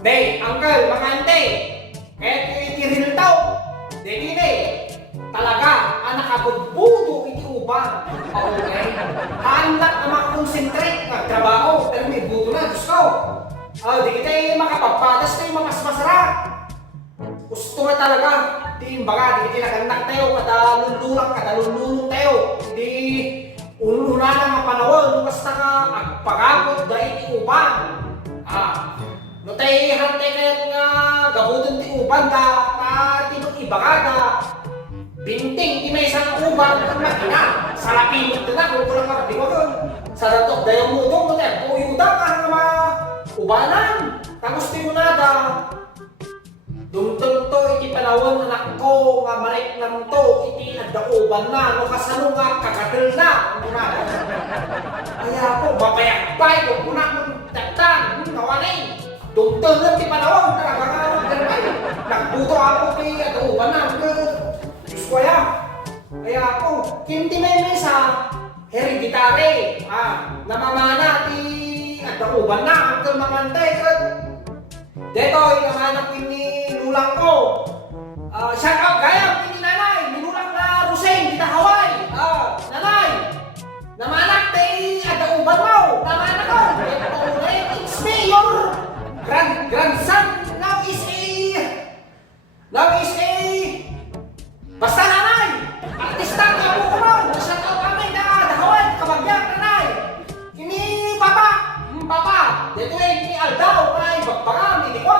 Day, uncle, mga ante, kahit itiril daw, day, talaga, anak nakabudbudo iti uban. Okay? Handak na makakonsentrate na trabaho, pero may buto na, Diyos ko. Di kita makapagpadas na yung mga masarap. Gusto nga talaga, di baga, di kita nagandang tayo, kadalululong tayo. Di ununa na mapanawal, basta ka agpagapot dahil iti uban. No tayo hantay kayo nga gabutin ti uban ta tinong ibagada. Binting di may isang uban ang makina. Salapin ito na kung kulang marating mo doon. Sa datok dayo mo doon mo tayo. Puyudan ka nga mga ubanan. Tapos di mo nada. Dumtong to iti panawon anak ko nga marik nam to iti adauban na no kasano nga kagatel na. Kaya ako mapayakbay kung kuna mong taktan. Kawanay. Dumtong lang ti panawon talaga nga ganun. Nagbuto ako kay adauban na. Diyos ko ya. Kaya ako kinti may mesa hereditary. Namamana ti adauban na hanggang mamantay. Detoy namanak ni lulang ko. Shout out gaya ni nanay, ni lulang na Roseng kita Hawaii. Nanay. Namanak tay adauban mo. Namanak ko. It's me your grandson. Now is a basta nanay. Artista nga po ko mo. Shout out kami na Hawaii kabagyak nanay. Kini papa. Papa. Detoy ni Aldao ay bagbaga ni ko.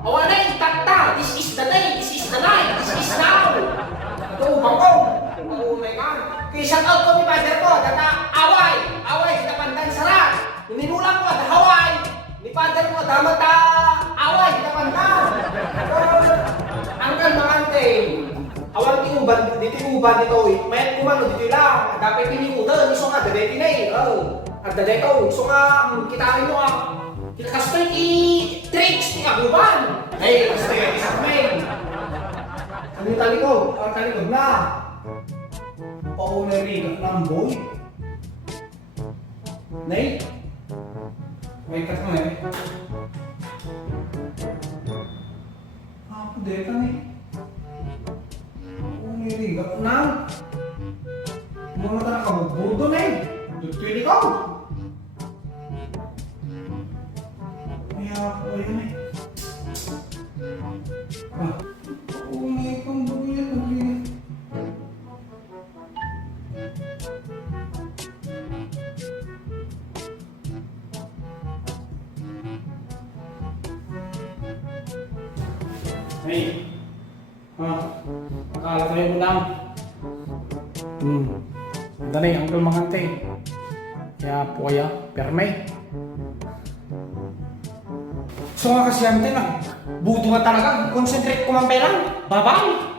Awanay tata. This is the day. This is the night. This is now. Ito bangkong. Oh my God. Kaya shout out ko ni father ko. Data away. Away kita pandan sarat. Ninulang ko at Hawaii. Ni father ko damat away kita pandan. Angkan mangante. Awan ti uban dito uban ito. Mayat kumano dito lang. Dapat pinikutan iso nga dati na at dati ko iso nga kitain mo kastoy i-tricks ni kaguban. Hey, kastoy isang main. Talikod na. Paunari ng boy. Nay? Wait ka nga eh. Pwede ka eh. Paunari na. Muna ka nakabubudo na eh. Tutwili ka. Ayun eh. Uli kang buya. Hey. Akala ko yung ulam. Danay, Uncle Mangante. Kaya po kaya, permay. So nga kasi yan, buto nga talaga, concentrate ko man lang, babay!